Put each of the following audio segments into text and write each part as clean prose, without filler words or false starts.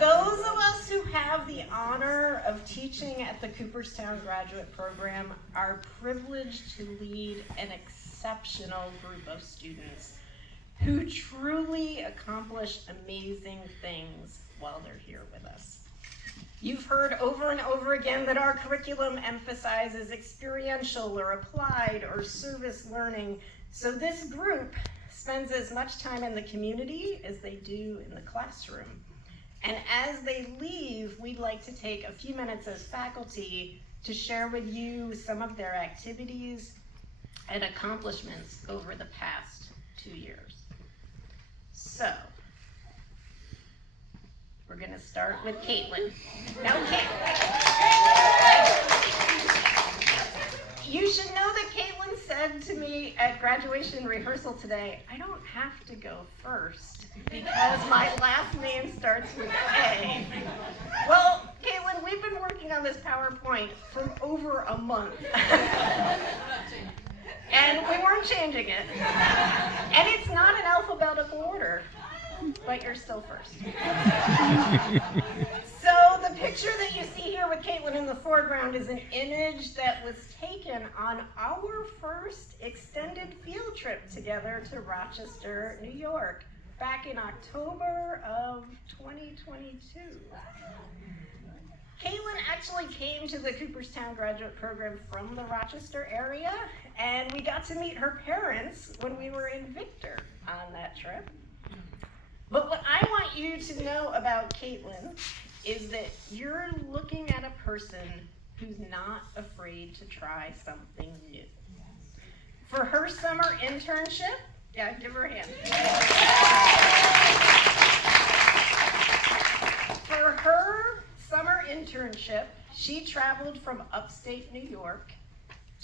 Those of us who have the honor of teaching at the Cooperstown graduate program are privileged to lead an exceptional group of students who truly accomplish amazing things while they're here with us. You've heard over and over again that our curriculum emphasizes experiential or applied or service learning, so this group spends as much time in the community as they do in the classroom. And as they leave, we'd like to take a few minutes as faculty to share with you some of their activities and accomplishments over the past 2 years. So, we're gonna start with Caitlin. Now, you should know that Caitlin said to me at graduation rehearsal today, I don't have to go first because my last name starts with A. Well, Caitlin, we've been working on this PowerPoint for over a month. And we weren't changing it. And it's not in alphabetical order, but you're still first. So the picture that you see here with Caitlin in the foreground is an image that was taken on our first extended field trip together to Rochester, New York, back in October of 2022. Caitlin actually came to the Cooperstown graduate program from the Rochester area, and we got to meet her parents when we were in Victor on that trip. But what I want you to know about Caitlin is that you're looking at a person who's not afraid to try something new. For her summer internship, give her a hand. For her summer internship, she traveled from upstate New York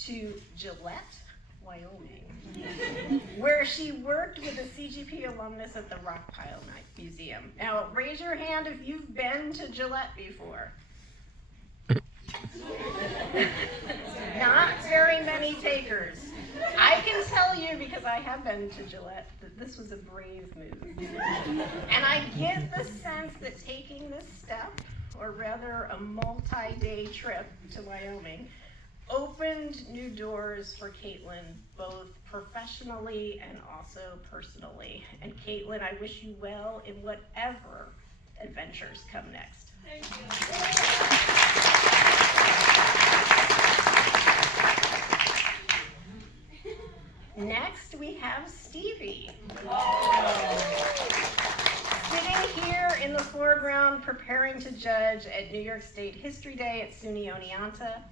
to Gillette, Wyoming, where she worked with a CGP alumnus at the Rockpile Museum. Now, raise your hand if you've been to Gillette before. Not very many takers. I can tell you, because I have been to Gillette, that this was a brave move. And I get the sense that taking this step, or rather a multi-day trip to Wyoming, opened new doors for Caitlin, both professionally and also personally. And Caitlin, I wish you well in whatever adventures come next. Thank you. Next, we have Stevie. Sitting here in the foreground, preparing to judge at New York State History Day at SUNY Oneonta.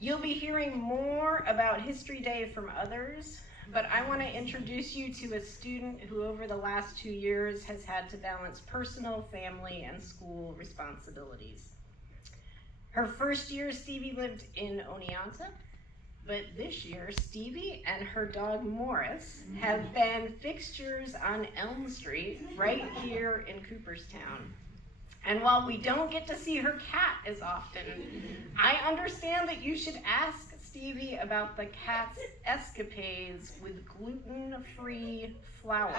You'll be hearing more about History Day from others, but I want to introduce you to a student who over the last 2 years has had to balance personal, family, and school responsibilities. Her first year, Stevie lived in Oneonta, but this year, Stevie and her dog Morris have been fixtures on Elm Street right here in Cooperstown. And while we don't get to see her cat as often, I understand that you should ask Stevie about the cat's escapades with gluten-free flour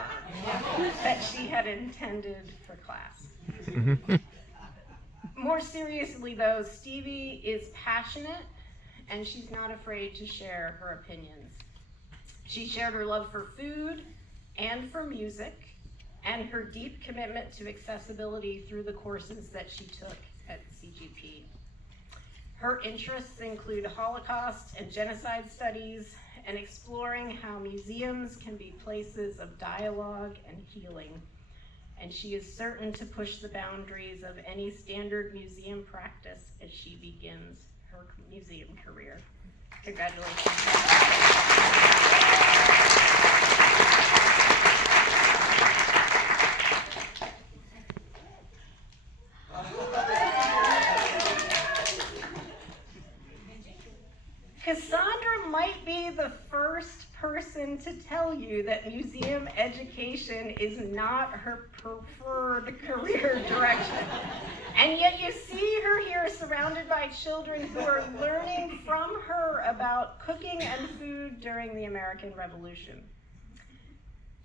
that she had intended for class. More seriously though, Stevie is passionate and she's not afraid to share her opinions. She shared her love for food and for music, and her deep commitment to accessibility through the courses that she took at CGP. Her interests include Holocaust and genocide studies and exploring how museums can be places of dialogue and healing. And she is certain to push the boundaries of any standard museum practice as she begins her museum career. Congratulations. Cassandra might be the first person to tell you that museum education is not her preferred career direction. And yet you see her here surrounded by children who are learning from her about cooking and food during the American Revolution.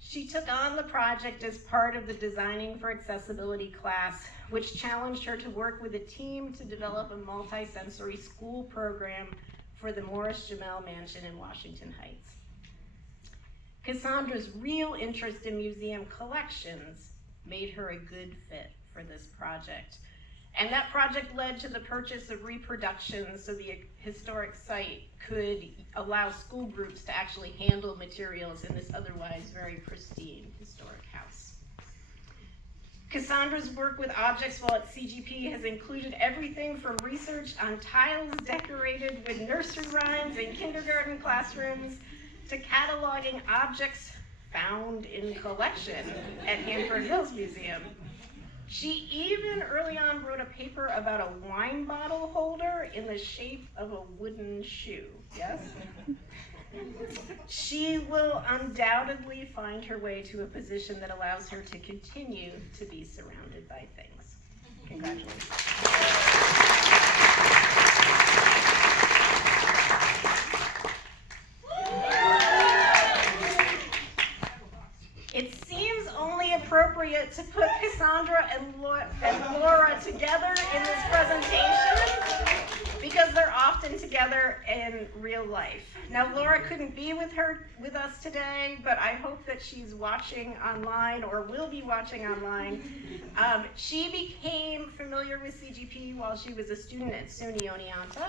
She took on the project as part of the Designing for Accessibility class, which challenged her to work with a team to develop a multi-sensory school program for the Morris Jamel Mansion in Washington Heights. Cassandra's real interest in museum collections made her a good fit for this project. And that project led to the purchase of reproductions so the historic site could allow school groups to actually handle materials in this otherwise very pristine historic house. Cassandra's work with objects while at CGP has included everything from research on tiles decorated with nursery rhymes in kindergarten classrooms to cataloging objects found in collection at Hanford Hills Museum. She even early on wrote a paper about a wine bottle holder in the shape of a wooden shoe. Yes? She will undoubtedly find her way to a position that allows her to continue to be surrounded by things. Congratulations. It seems only appropriate to put Cassandra and Laura together in this presentation because they're often together in real life. Now, Laura couldn't be with us today, but I hope that she's watching online or will be watching online. She became familiar with CGP while she was a student at SUNY Oneonta,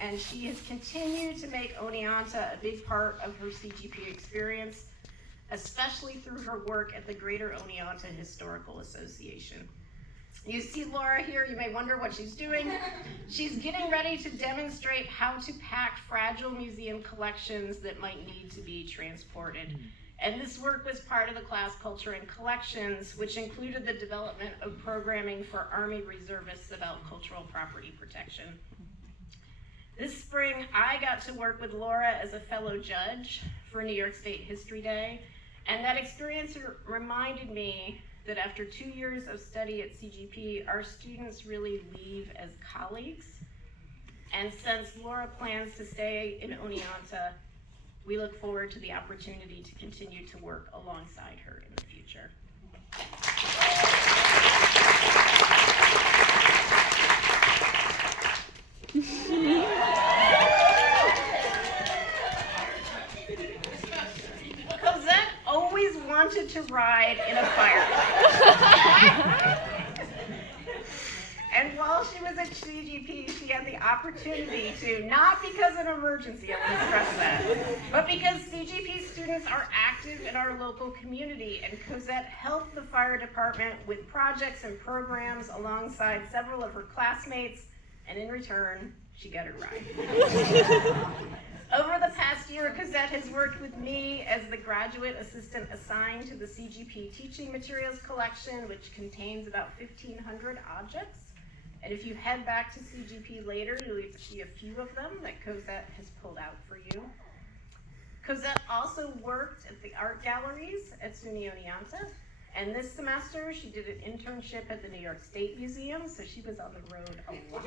and she has continued to make Oneonta a big part of her CGP experience, especially through her work at the Greater Oneonta Historical Association. You see Laura here, you may wonder what she's doing. She's getting ready to demonstrate how to pack fragile museum collections that might need to be transported. And this work was part of the class Culture and Collections, which included the development of programming for Army reservists about cultural property protection. This spring, I got to work with Laura as a fellow judge for New York State History Day, and that experience reminded me that after 2 years of study at CGP, our students really leave as colleagues. And since Laura plans to stay in Oneonta, we look forward to the opportunity to continue to work alongside her in the future. Cosette always wanted to ride in a fireplane. And while she was at CGP, she had the opportunity to, not because of an emergency, I want to stress that, but because CGP students are active in our local community, and Cosette helped the fire department with projects and programs alongside several of her classmates, and in return, she got a ride. Over the past year, Cosette has worked with me as the graduate assistant assigned to the CGP Teaching Materials Collection, which contains about 1,500 objects. And if you head back to CGP later, you'll see a few of them that Cosette has pulled out for you. Cosette also worked at the art galleries at SUNY Oneonta, and this semester she did an internship at the New York State Museum, so she was on the road a lot.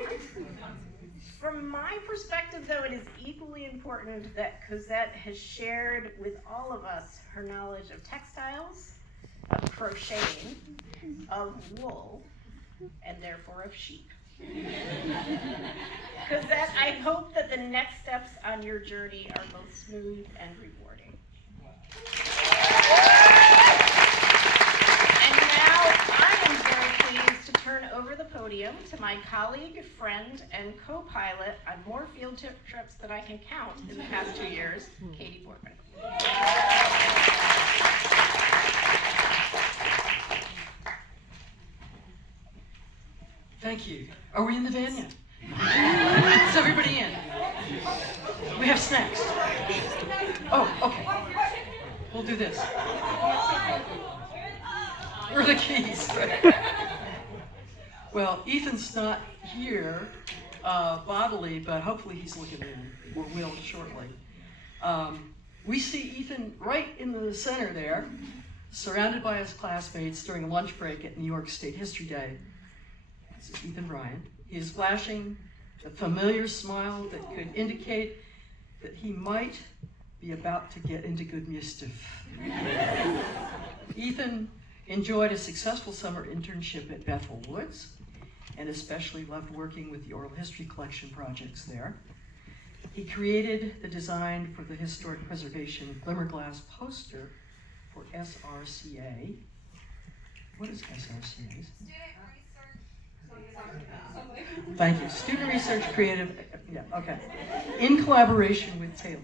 From my perspective, though, it is equally important that Cosette has shared with all of us her knowledge of textiles, of crocheting, of wool, and therefore of sheep. Cosette, I hope that the next steps on your journey are both smooth and rewarding. And now I am very pleased to turn over the podium to my colleague, friend, and co-pilot on more field trips than I can count in the past 2 years, Katie Boardman. Thank you. Are we in the van yet? Is everybody in? We have snacks. Oh, okay. We'll do this. Where are the keys? Well, Ethan's not here bodily, but hopefully he's looking in, or will shortly. We see Ethan right in the center there, surrounded by his classmates during a lunch break at New York State History Day. This is Ethan Ryan. He is flashing a familiar smile that could indicate that he might be about to get into good mischief. Ethan enjoyed a successful summer internship at Bethel Woods and especially loved working with the oral history collection projects there. He created the design for the historic preservation glimmerglass poster for SRCA. What is SRCA? Thank you. Student Research Creative, yeah, okay. In collaboration with Taylor.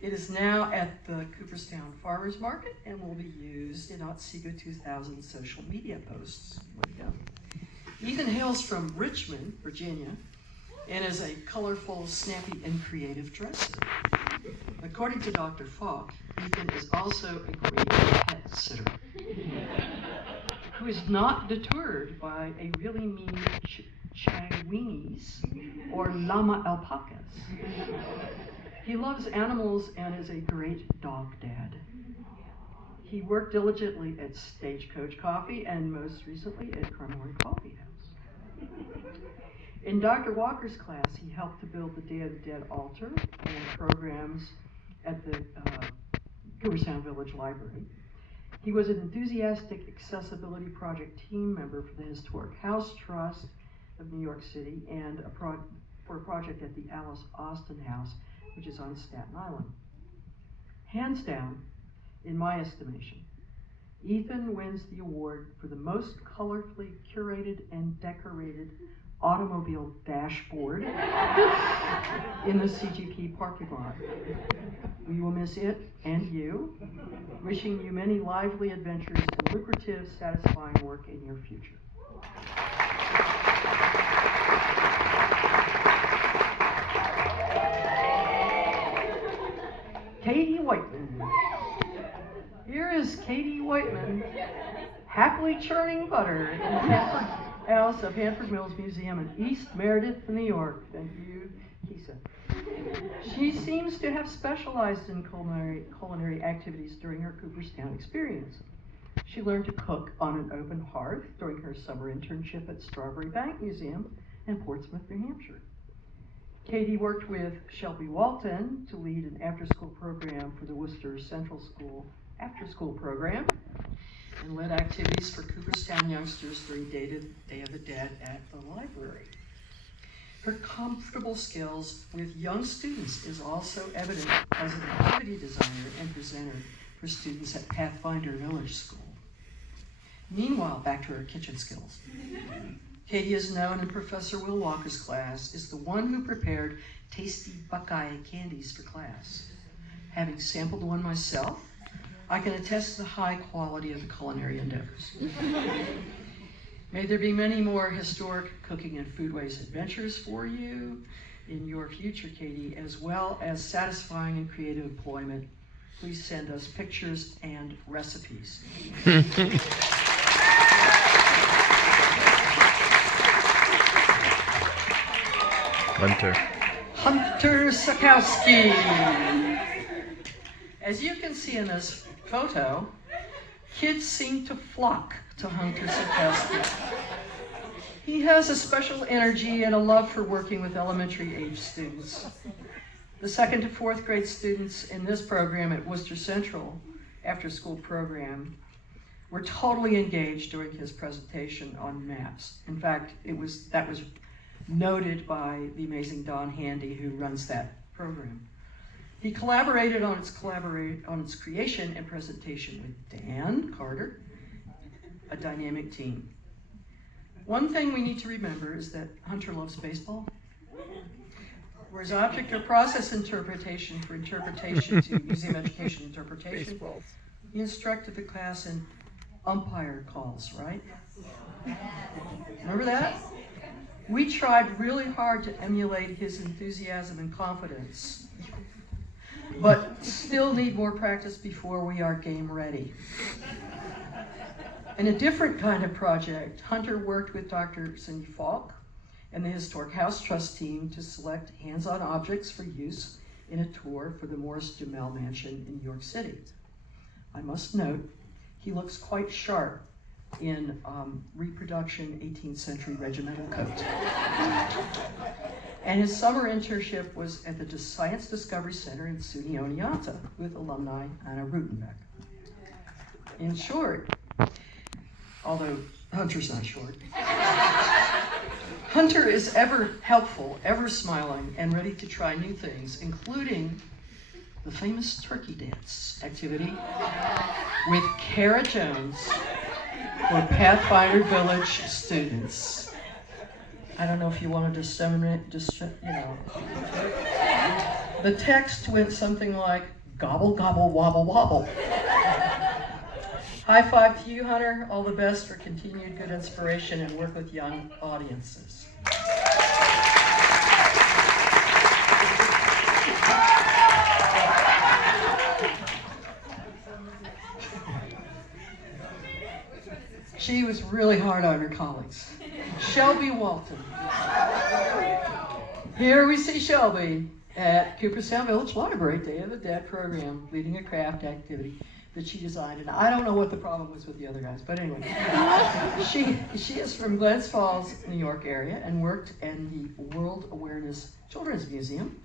It is now at the Cooperstown Farmers Market and will be used in Otsego 2000 social media posts. There we go. Ethan hails from Richmond, Virginia, and is a colorful, snappy, and creative dresser. According to Dr. Falk, Ethan is also a great pet sitter who is not deterred by a really mean Chinese or llama alpacas. He loves animals and is a great dog dad. He worked diligently at Stagecoach Coffee and most recently at Cremorne Coffee House. In Dr. Walker's class, he helped to build the Day of the Dead altar and programs at the Cooperstown Village Library. He was an enthusiastic accessibility project team member for the Historic House Trust of New York City and for a project at the Alice Austin House, which is on Staten Island. Hands down, in my estimation, Ethan wins the award for the most colorfully curated and decorated automobile dashboard in the CGP parking lot. We will miss it and you, wishing you many lively adventures and lucrative, satisfying work in your future. Katie Whiteman. Here is Katie Whiteman, happily churning butter in the Hanford House of Hanford Mills Museum in East Meredith, New York. Thank you, Kisa. She seems to have specialized in culinary activities during her Cooperstown experience. She learned to cook on an open hearth during her summer internship at Strawberry Bank Museum in Portsmouth, New Hampshire. Katie worked with Shelby Walton to lead an after-school program for the Worcester Central School after-school program and led activities for Cooperstown youngsters during Day of the Dead at the library. Her comfortable skills with young students is also evident as an activity designer and presenter for students at Pathfinder Village School. Meanwhile, back to her kitchen skills. Katie is known in Professor Will Walker's class as the one who prepared tasty Buckeye candies for class. Having sampled one myself, I can attest to the high quality of the culinary endeavors. May there be many more historic cooking and foodways adventures for you in your future, Katie, as well as satisfying and creative employment. Please send us pictures and recipes. Hunter Sakowski. As you can see in this photo, kids seem to flock to Hunter Sakowski. He has a special energy and a love for working with elementary age students. The 2nd to 4th grade students in this program at Worcester Central after school program were totally engaged during his presentation on maps. In fact, that was noted by the amazing Don Handy, who runs that program. He collaborated on its creation and presentation with Dan Carter, a dynamic team. One thing we need to remember is that Hunter loves baseball, whereas object or process interpretation for interpretation to museum education interpretation, he instructed the class in umpire calls, right? Remember that? We tried really hard to emulate his enthusiasm and confidence, but still need more practice before we are game ready. In a different kind of project, Hunter worked with Dr. Cindy Falk and the Historic House Trust team to select hands-on objects for use in a tour for the Morris Duhamel Mansion in New York City. I must note, he looks quite sharp in reproduction 18th century regimental coat. And his summer internship was at the Science Discovery Center in SUNY Oneonta with alumni Anna Rutenbeck. In short, although Hunter's not short, Hunter is ever helpful, ever smiling, and ready to try new things, including the famous turkey dance activity with Kara Jones for Pathfinder Village students. I don't know if you want to disseminate, The text went something like, gobble, gobble, wobble, wobble. High five to you, Hunter. All the best for continued good inspiration and work with young audiences. She was really hard on her colleagues. Shelby Walton. Here we see Shelby at Cooperstown Village Library, Day of the Dead program, leading a craft activity that she designed. And I don't know what the problem was with the other guys, but anyway. She is from Glens Falls, New York area, and worked in the World Awareness Children's Museum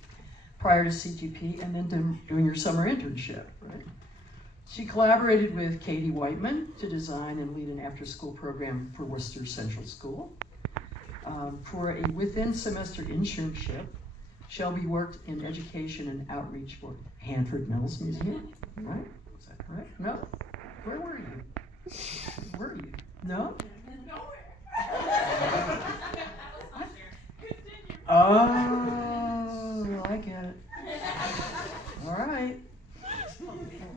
prior to CGP, and then doing her summer internship, right? She collaborated with Katie Whiteman to design and lead an after-school program for Worcester Central School. For a within-semester internship, Shelby worked in education and outreach for Hanford Mills Museum, right? Was that correct? No? Where were you? Where were you? No? Oh, I get it. All right.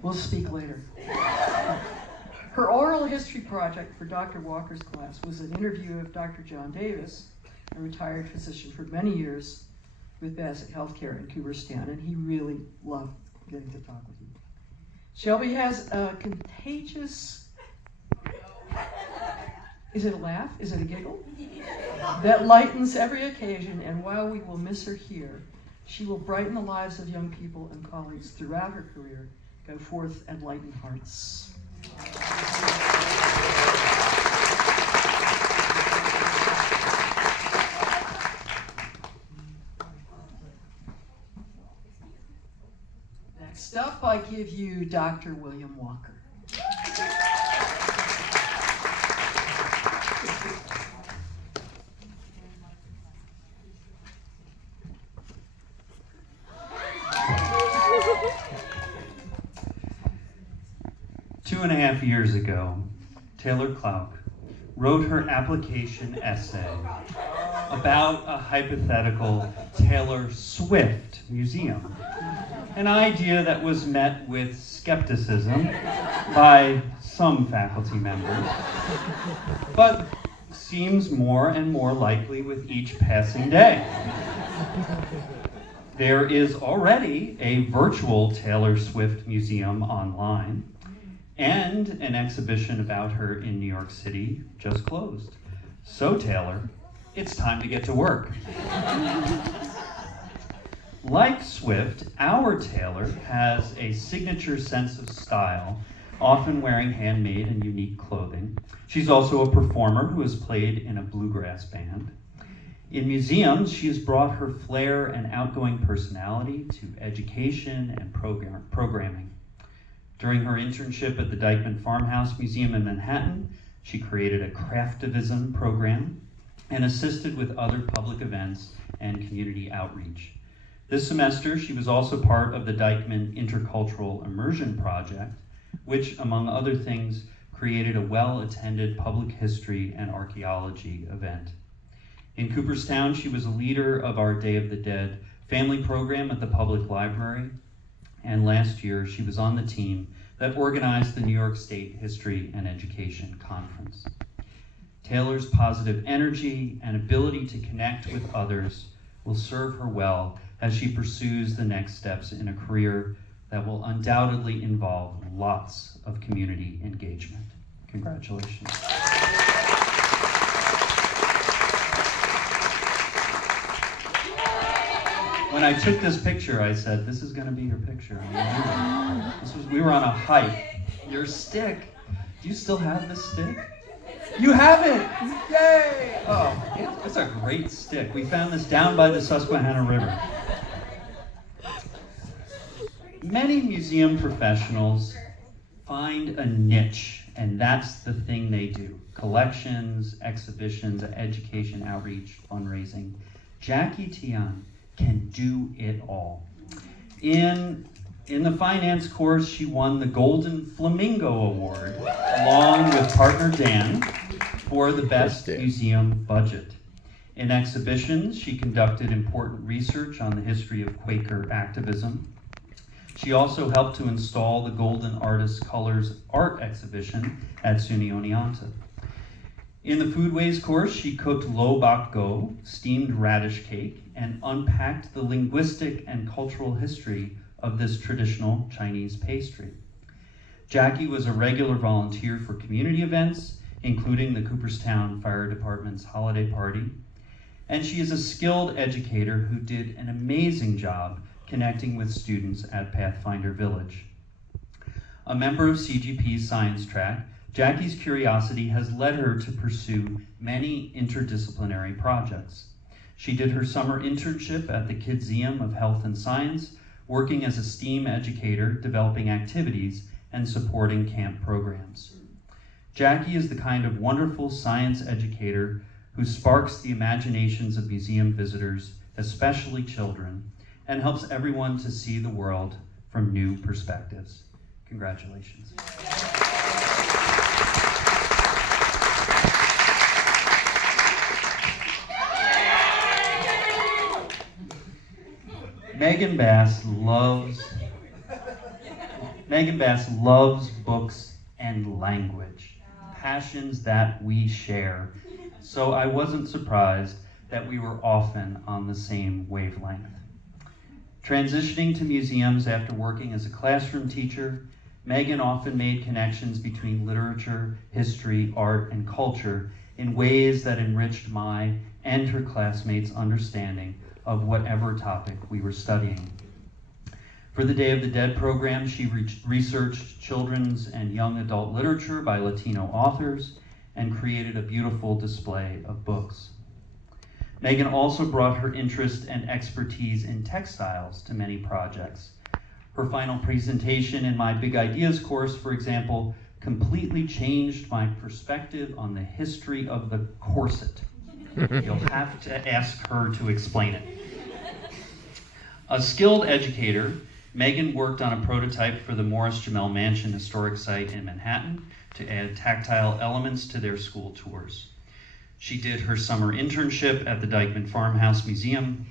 We'll speak later. Her oral history project for Dr. Walker's class was an interview of Dr. John Davis, a retired physician for many years with Bassett Healthcare in Cooperstown, and he really loved getting to talk with you. Shelby has a contagious, is it a laugh? Is it a giggle? That lightens every occasion, and while we will miss her here, she will brighten the lives of young people and colleagues throughout her career. Go forth and lighten hearts. Next up, I give you Dr. William Walker. Two and a half years ago, Taylor Klauck wrote her application essay about a hypothetical Taylor Swift museum, an idea that was met with skepticism by some faculty members, but seems more and more likely with each passing day. There is already a virtual Taylor Swift museum online, and an exhibition about her in New York City just closed. So Taylor, it's time to get to work. Like Swift, our Taylor has a signature sense of style, often wearing handmade and unique clothing. She's also a performer who has played in a bluegrass band. In museums, she has brought her flair and outgoing personality to education and programming. During her internship at the Dyckman Farmhouse Museum in Manhattan, she created a craftivism program and assisted with other public events and community outreach. This semester, she was also part of the Dyckman Intercultural Immersion Project, which, among other things, created a well-attended public history and archaeology event. In Cooperstown, she was a leader of our Day of the Dead family program at the public library, and last year she was on the team that organized the New York State History and Education Conference. Taylor's positive energy and ability to connect with others will serve her well as she pursues the next steps in a career that will undoubtedly involve lots of community engagement. Congratulations. When I took this picture, I said, this is going to be your picture. We were on a hike. Your stick, do you still have this stick? You haven't! Yay! Oh, it's a great stick. We found this down by the Susquehanna River. Many museum professionals find a niche, and that's the thing they do. Collections, exhibitions, education, outreach, fundraising. Jackie Tian can do it all. In the finance course, she won the Golden Flamingo Award, along with partner Dan, for the best museum budget. In exhibitions, she conducted important research on the history of Quaker activism. She also helped to install the Golden Artist Colors art exhibition at SUNY Oneonta. In the foodways course, she cooked lo bak go, steamed radish cake, and unpacked the linguistic and cultural history of this traditional Chinese pastry. Jackie was a regular volunteer for community events, including the Cooperstown Fire Department's holiday party, and she is a skilled educator who did an amazing job connecting with students at Pathfinder Village. A member of CGP's science track, Jackie's curiosity has led her to pursue many interdisciplinary projects. She did her summer internship at the Kidseum of Health and Science, working as a STEAM educator, developing activities and supporting camp programs. Jackie is the kind of wonderful science educator who sparks the imaginations of museum visitors, especially children, and helps everyone to see the world from new perspectives. Congratulations. Megan Bass loves books and language, passions that we share. So I wasn't surprised that we were often on the same wavelength. Transitioning to museums after working as a classroom teacher, Megan often made connections between literature, history, art, and culture in ways that enriched my and her classmates' understanding of whatever topic we were studying. For the Day of the Dead program, she researched children's and young adult literature by Latino authors and created a beautiful display of books. Megan also brought her interest and expertise in textiles to many projects. Her final presentation in my Big Ideas course, for example, completely changed my perspective on the history of the corset. You'll have to ask her to explain it. A skilled educator, Megan worked on a prototype for the Morris Jamel Mansion historic site in Manhattan to add tactile elements to their school tours. She did her summer internship at the Dyckman Farmhouse Museum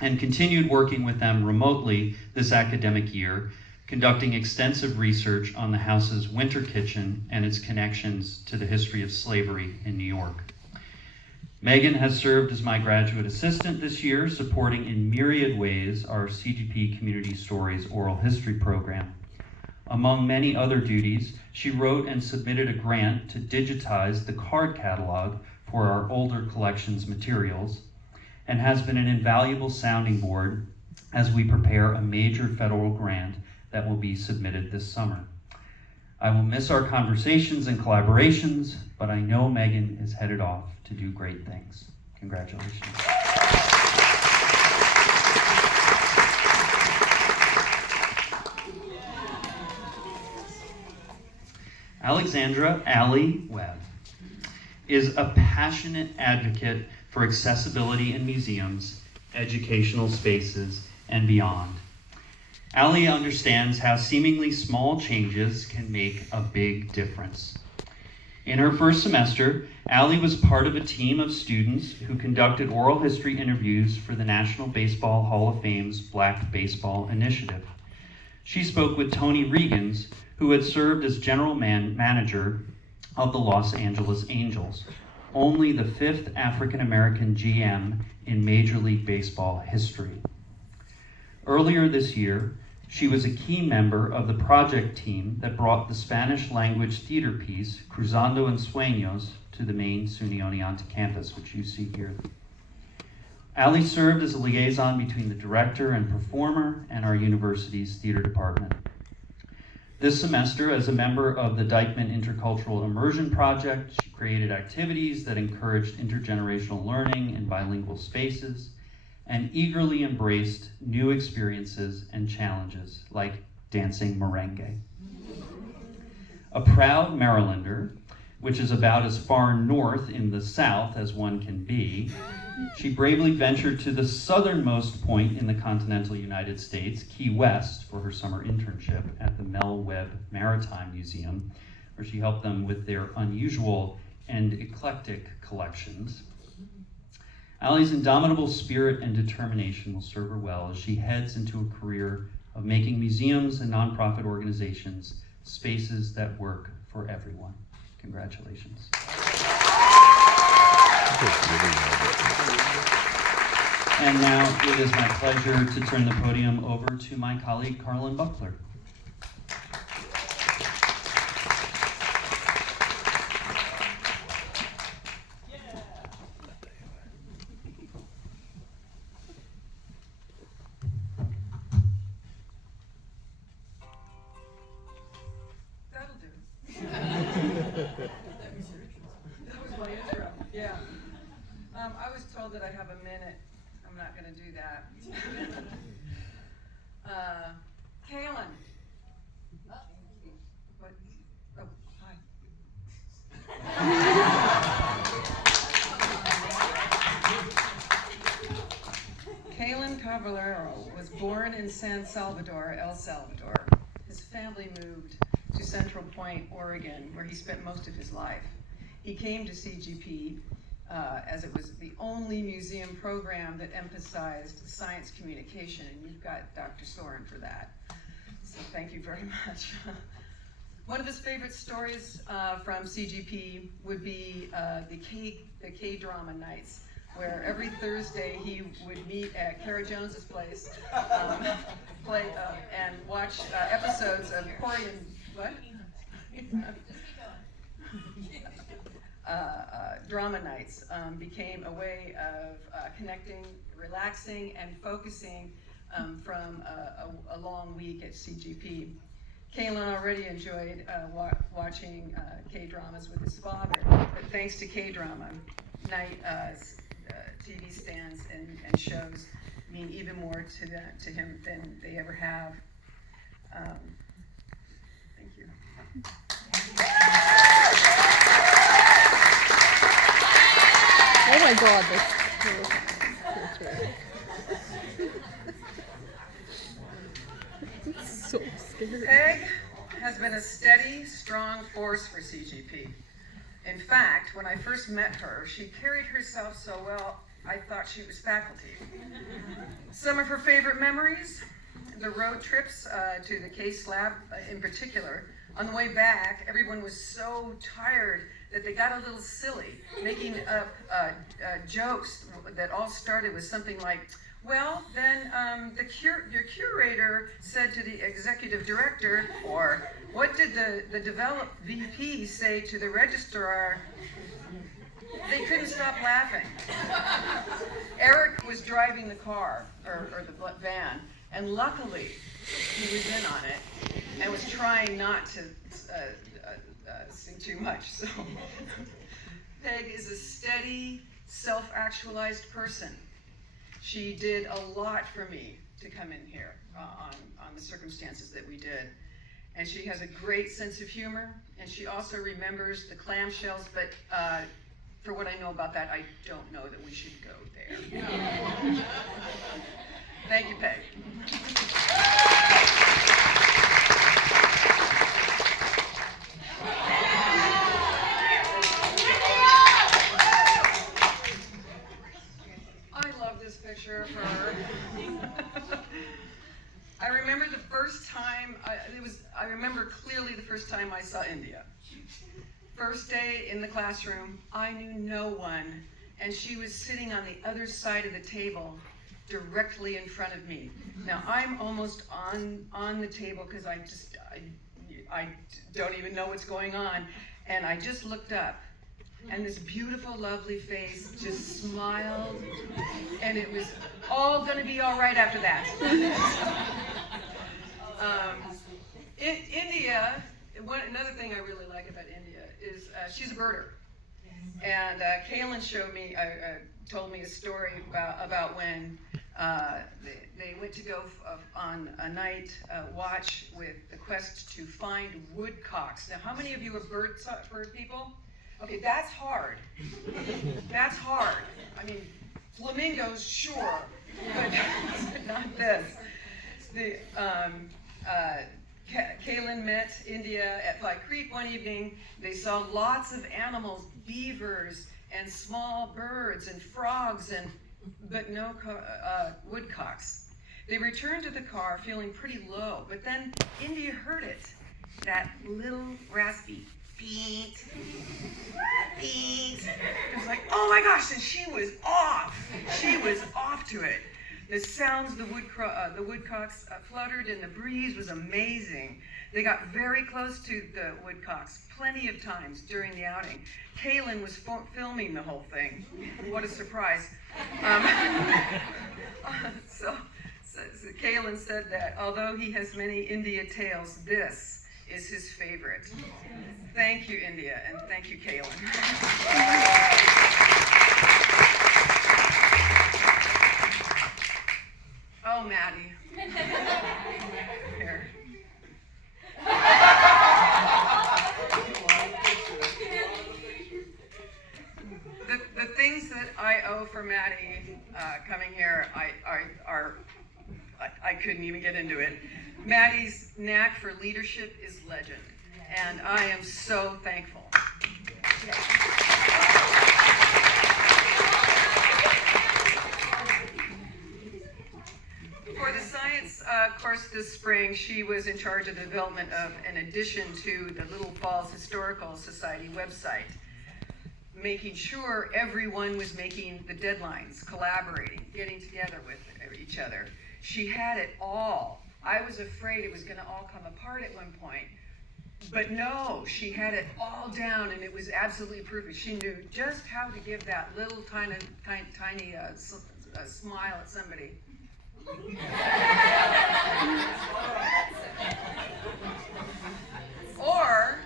and continued working with them remotely this academic year, conducting extensive research on the house's winter kitchen and its connections to the history of slavery in New York. Megan has served as my graduate assistant this year, supporting in myriad ways our CGP Community Stories oral history program. Among many other duties, she wrote and submitted a grant to digitize the card catalog for our older collections materials, and has been an invaluable sounding board as we prepare a major federal grant that will be submitted this summer. I will miss our conversations and collaborations, but I know Megan is headed off to do great things. Congratulations. Alexandra Allie Webb is a passionate advocate for accessibility in museums, educational spaces, and beyond. Allie understands how seemingly small changes can make a big difference. In her first semester, Allie was part of a team of students who conducted oral history interviews for the National Baseball Hall of Fame's Black Baseball Initiative. She spoke with Tony Regans, who had served as general manager of the Los Angeles Angels, only the 5th African-American GM in Major League Baseball history. Earlier this year, she was a key member of the project team that brought the Spanish language theater piece, Cruzando en Sueños, to the main SUNY Oneonta campus, which you see here. Allie served as a liaison between the director and performer and our university's theater department. This semester, as a member of the Dyckman Intercultural Immersion Project, she created activities that encouraged intergenerational learning in bilingual spaces and eagerly embraced new experiences and challenges like dancing merengue. A proud Marylander, which is about as far north in the South as one can be, she bravely ventured to the southernmost point in the continental United States, Key West, for her summer internship at the Mel Webb Maritime Museum, where she helped them with their unusual and eclectic collections. Allie's indomitable spirit and determination will serve her well as she heads into a career of making museums and nonprofit organizations spaces that work for everyone. Congratulations. And now it is my pleasure to turn the podium over to my colleague, Carlin Buckler. That'll do. That was my intro. Yeah. I was told that I have a minute. I'm not going to do that. Kaylin. What? Oh, hi. Kaylin Caballero was born in San Salvador, El Salvador. His family moved to Central Point, Oregon, where he spent most of his life. He came to CGP as it was the only museum program that emphasized science communication, and you've got Dr. Soren for that. So thank you very much. One of his favorite stories from CGP would be the K-drama nights, where every Thursday he would meet at Kara Jones's place, and watch episodes of Korean, what? Drama nights became a way of connecting, relaxing, and focusing from a long week at CGP. Kaylin already enjoyed watching K-dramas with his father, but thanks to K-drama, night TV stands and shows mean even more to him than they ever have. Thank you. Oh my God, that's terrific. So scary. Peg has been a steady, strong force for CGP. In fact, when I first met her, she carried herself so well, I thought she was faculty. Some of her favorite memories, the road trips to the Case Lab in particular. On the way back, everyone was so tired that they got a little silly, making up jokes that all started with something like, well, then your curator said to the executive director, or what did the develop VP say to the registrar? They couldn't stop laughing. Eric was driving the car, or the van, and luckily he was in on it and was trying not to sing too much. So Peg is a steady, self-actualized person. She did a lot for me to come in here on the circumstances that we did. And she has a great sense of humor, and she also remembers the clamshells, but for what I know about that, I don't know that we should go there. Thank you, Peg. I love this picture of her. I remember the first time, I remember clearly the first time I saw India. First day in the classroom, I knew no one, and she was sitting on the other side of the table, directly in front of me. Now I'm almost on the table because I don't even know what's going on, and I just looked up, and this beautiful, lovely face just smiled, and it was all going to be all right after that. In India, another thing I really like about India is she's a birder. And Kaylin told me a story about when they went to go on a night watch with the quest to find woodcocks. Now, how many of you are bird people? Okay, that's hard. That's hard. I mean, flamingos, sure, but not this. Kaylin met India at Fly Creek one evening. They saw lots of animals, beavers and small birds and frogs, but no woodcocks. They returned to the car feeling pretty low, but then India heard it, that little raspy beat, beat. It was like, oh my gosh, and she was off. She was off to it. The sounds the woodcocks fluttered in the breeze was amazing. They got very close to the woodcocks plenty of times during the outing. Kaylin was filming the whole thing. What a surprise. So Kaylin said that although he has many India tales, this is his favorite. Thank you, India, and thank you, Kaylin. Oh, Maddie. Here. The things that I owe for Maddie coming here, I couldn't even get into it. Maddie's knack for leadership is legend, and I am so thankful. For the science course this spring, she was in charge of the development of an addition to the Little Falls Historical Society website, making sure everyone was making the deadlines, collaborating, getting together with each other. She had it all. I was afraid it was going to all come apart at one point. But no, she had it all down, and it was absolutely perfect. She knew just how to give that little tiny smile at somebody. Or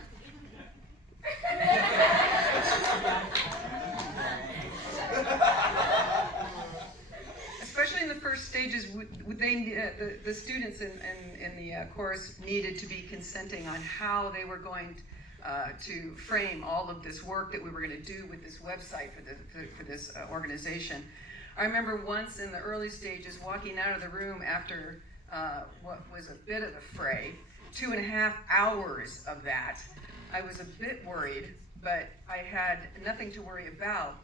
especially in the first stages, the students in the course needed to be consenting on how they were going to frame all of this work that we were going to do with this website for this organization. I remember once in the early stages walking out of the room after what was a bit of a fray, 2.5 hours of that. I was a bit worried, but I had nothing to worry about.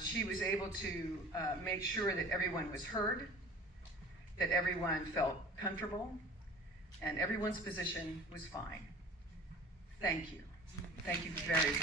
She was able to make sure that everyone was heard, that everyone felt comfortable, and everyone's position was fine. Thank you. Thank you very much.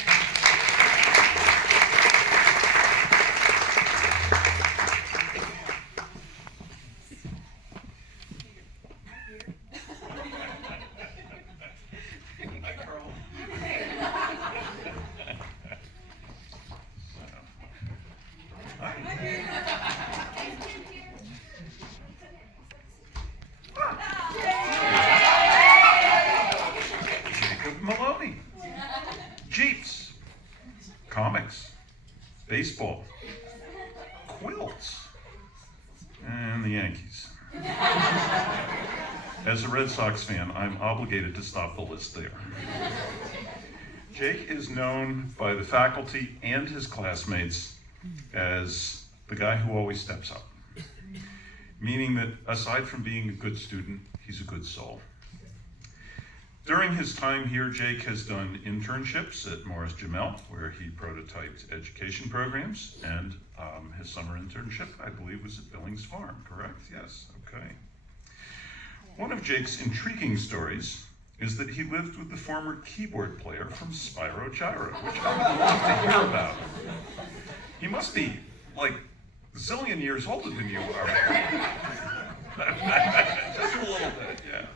Jeeps, comics, baseball, quilts, and the Yankees. As a Red Sox fan, I'm obligated to stop the list there. Jake is known by the faculty and his classmates as the guy who always steps up, meaning that aside from being a good student, he's a good soul. During his time here, Jake has done internships at Morris Jamel, where he prototyped education programs, and his summer internship, I believe, was at Billings Farm, correct? Yes, okay. One of Jake's intriguing stories is that he lived with the former keyboard player from Spyro Gyro, which I would love to hear about. He must be like a zillion years older than you are. Just a little bit, yeah.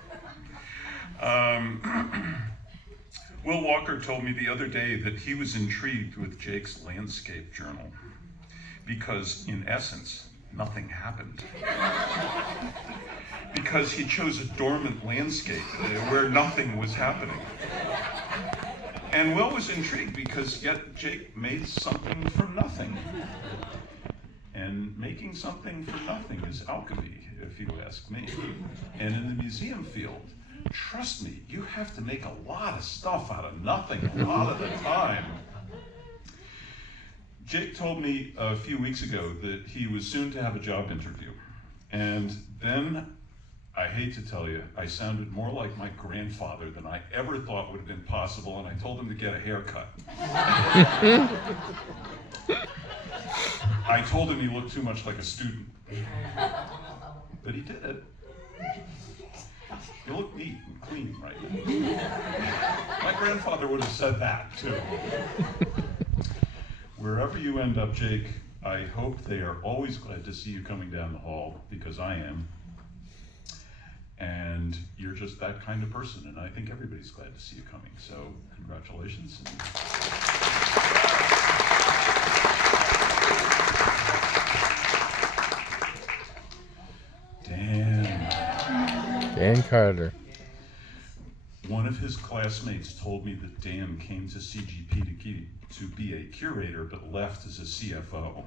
Will Walker told me the other day that he was intrigued with Jake's landscape journal because, in essence, nothing happened. Because he chose a dormant landscape where nothing was happening. And Will was intrigued because yet Jake made something from nothing. And making something from nothing is alchemy, if you ask me. And in the museum field, trust me, you have to make a lot of stuff out of nothing a lot of the time. Jake told me a few weeks ago that he was soon to have a job interview. And then, I hate to tell you, I sounded more like my grandfather than I ever thought would have been possible, and I told him to get a haircut. I told him he looked too much like a student. But he did it. You look neat and clean right now. My grandfather would have said that, too. Wherever you end up, Jake, I hope they are always glad to see you coming down the hall, because I am. And you're just that kind of person, and I think everybody's glad to see you coming. So, congratulations. Dan Carter. One of his classmates told me that Dan came to CGP to be a curator, but left as a CFO.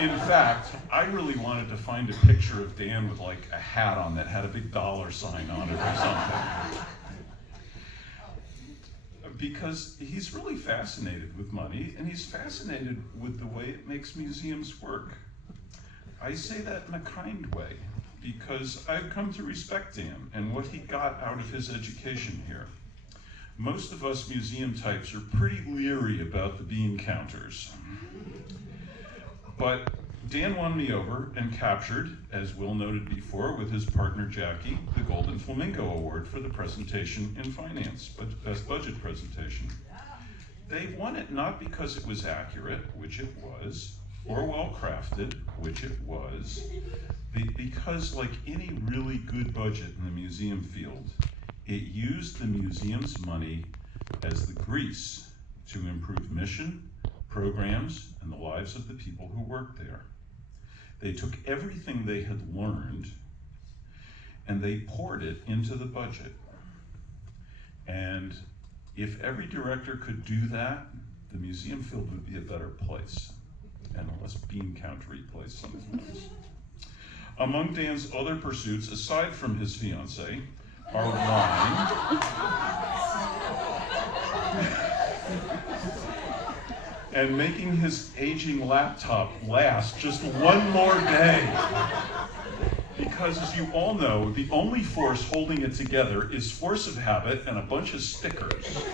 In fact, I really wanted to find a picture of Dan with like a hat on that had a big dollar sign on it or something. Because he's really fascinated with money, and he's fascinated with the way it makes museums work. I say that in a kind way, because I've come to respect Dan and what he got out of his education here. Most of us museum types are pretty leery about the bean counters. But Dan won me over and captured, as Will noted before, with his partner Jackie, the Golden Flamingo Award for the presentation in finance, best budget presentation. They won it not because it was accurate, which it was, or well crafted, which it was, because like any really good budget in the museum field, it used the museum's money as the grease to improve mission, programs, and the lives of the people who worked there. They took everything they had learned and they poured it into the budget. And if every director could do that, the museum field would be a better place, and a less bean countery place sometimes. Among Dan's other pursuits, aside from his fiancée, are wine, and making his aging laptop last just one more day. Because as you all know, the only force holding it together is force of habit and a bunch of stickers.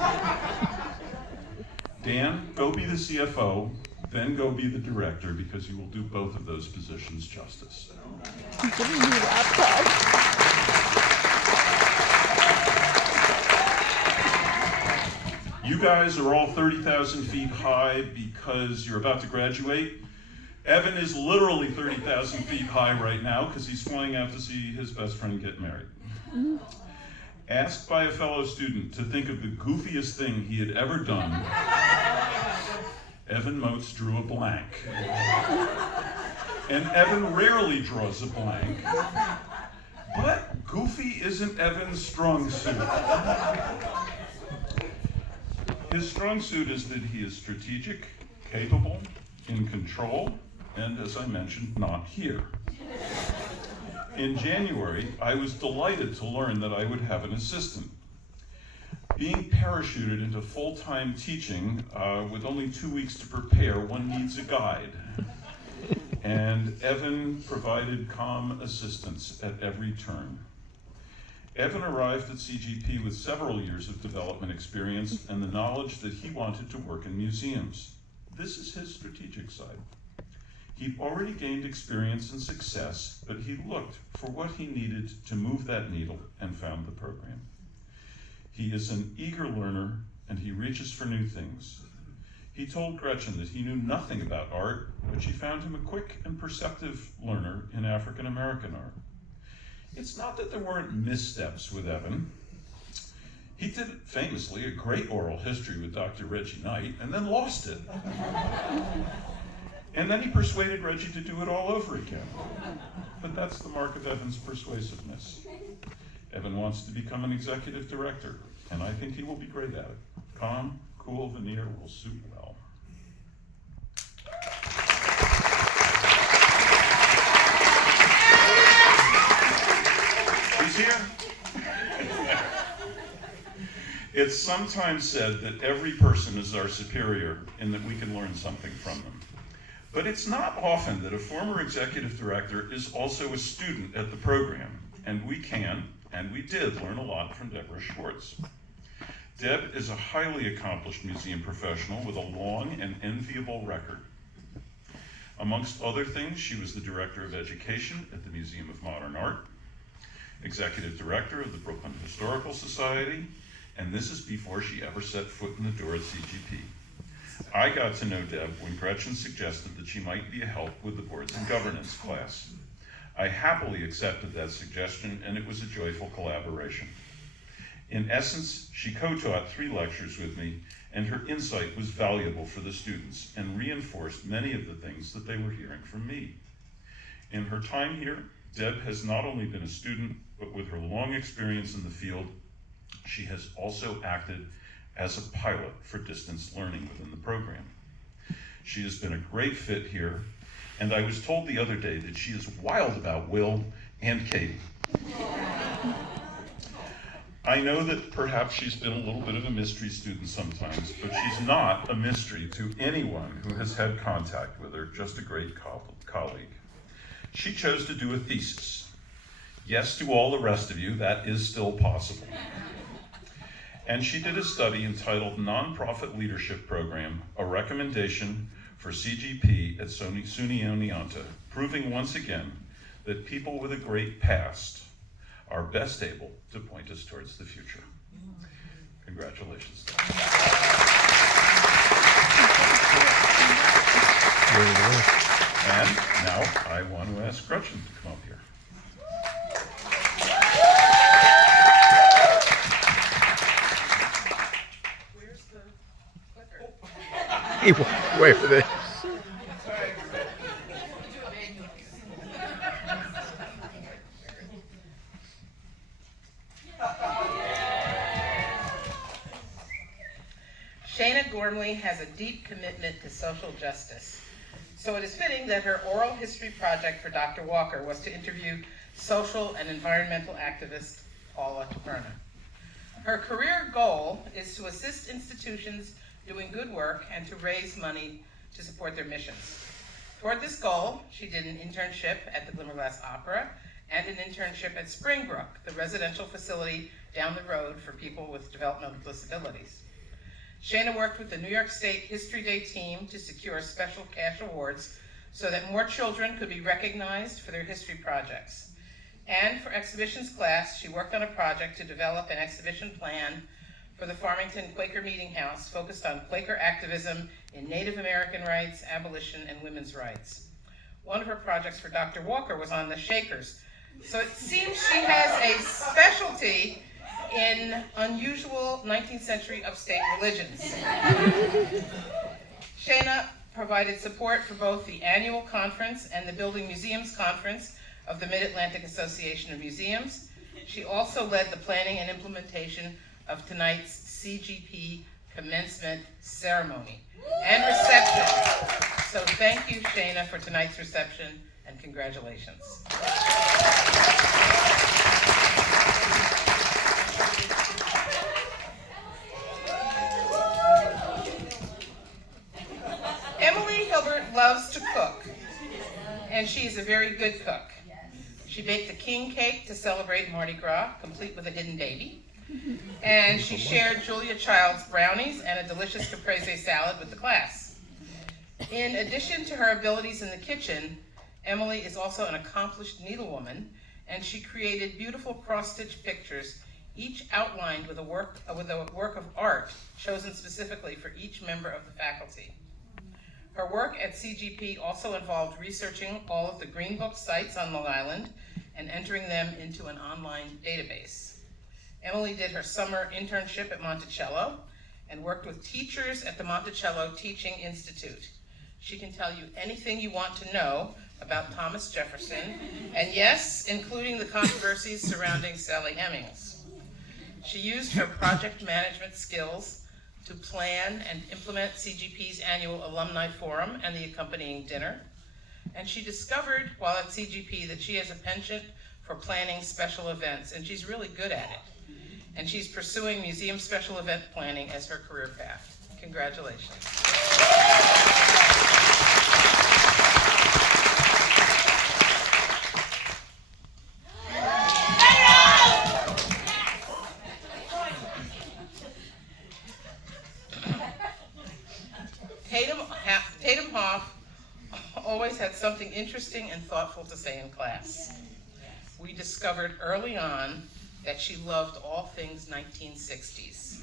Dan, go be the CFO, then go be the director, because you will do both of those positions justice. Giving me laptop. You guys are all 30,000 feet high because you're about to graduate. Evan is literally 30,000 feet high right now because he's flying out to see his best friend get married. Asked by a fellow student to think of the goofiest thing he had ever done, Evan Moats drew a blank. And Evan rarely draws a blank, but goofy isn't Evan's strong suit. His strong suit is that he is strategic, capable, in control, and as I mentioned, not here. In January, I was delighted to learn that I would have an assistant. Being parachuted into full-time teaching with only 2 weeks to prepare, one needs a guide. And Evan provided calm assistance at every turn. Evan arrived at CGP with several years of development experience and the knowledge that he wanted to work in museums. This is his strategic side. He'd already gained experience and success, but he looked for what he needed to move that needle and found the program. He is an eager learner and he reaches for new things. He told Gretchen that he knew nothing about art, but she found him a quick and perceptive learner in African American art. It's not that there weren't missteps with Evan. He did famously a great oral history with Dr. Reggie Knight and then lost it. And then he persuaded Reggie to do it all over again. But that's the mark of Evan's persuasiveness. Evan wants to become an executive director, and I think he will be great at it. Calm, cool veneer will suit well. He's here. It's sometimes said that every person is our superior and that we can learn something from them. But it's not often that a former executive director is also a student at the program, and we can, and we did, learn a lot from Deborah Schwartz. Deb is a highly accomplished museum professional with a long and enviable record. Amongst other things, she was the Director of Education at the Museum of Modern Art, Executive Director of the Brooklyn Historical Society, and this is before she ever set foot in the door at CGP. I got to know Deb when Gretchen suggested that she might be a help with the boards and governance class. I happily accepted that suggestion, and it was a joyful collaboration. In essence, she co-taught 3 lectures with me, and her insight was valuable for the students and reinforced many of the things that they were hearing from me. In her time here, Deb has not only been a student, but with her long experience in the field, she has also acted as a pilot for distance learning within the program. She has been a great fit here, and I was told the other day that she is wild about Will and Katie. I know that perhaps she's been a little bit of a mystery student sometimes, but she's not a mystery to anyone who has had contact with her, just a great colleague. She chose to do a thesis. Yes, to all the rest of you, that is still possible. And she did a study entitled Nonprofit Leadership Program, a recommendation for CGP at SUNY Oneonta, proving once again that people with a great past are best able to point us towards the future. Congratulations. And now I want to ask Gretchen to come up here. Where's the clicker? Wait for this. Shana Gormley has a deep commitment to social justice, so it is fitting that her oral history project for Dr. Walker was to interview social and environmental activist Paula Taperna. Her career goal is to assist institutions doing good work and to raise money to support their missions. Toward this goal, she did an internship at the Glimmerglass Opera and an internship at Springbrook, the residential facility down the road for people with developmental disabilities. Shana worked with the New York State History Day team to secure special cash awards so that more children could be recognized for their history projects. And for exhibitions class, she worked on a project to develop an exhibition plan for the Farmington Quaker Meeting House focused on Quaker activism in Native American rights, abolition, and women's rights. One of her projects for Dr. Walker was on the Shakers. So it seems she has a specialty in unusual 19th century upstate religions. Shana provided support for both the annual conference and the Building Museums Conference of the Mid-Atlantic Association of Museums. She also led the planning and implementation of tonight's CGP commencement ceremony and reception. So thank you, Shana, for tonight's reception, and congratulations. Emily Hilbert loves to cook, and she is a very good cook. She baked a king cake to celebrate Mardi Gras, complete with a hidden baby. And she shared Julia Child's brownies and a delicious caprese salad with the class. In addition to her abilities in the kitchen, Emily is also an accomplished needlewoman, and she created beautiful cross-stitch pictures, each outlined with a work of art chosen specifically for each member of the faculty. Her work at CGP also involved researching all of the Green Book sites on Long Island and entering them into an online database. Emily did her summer internship at Monticello and worked with teachers at the Monticello Teaching Institute. She can tell you anything you want to know about Thomas Jefferson, and yes, including the controversies surrounding Sally Hemings. She used her project management skills to plan and implement CGP's annual alumni forum and the accompanying dinner. And she discovered while at CGP that she has a penchant for planning special events, and she's really good at it. And she's pursuing museum special event planning as her career path. Congratulations. Tatum Hoff always had something interesting and thoughtful to say in class. We discovered early on that she loved all things 1960s.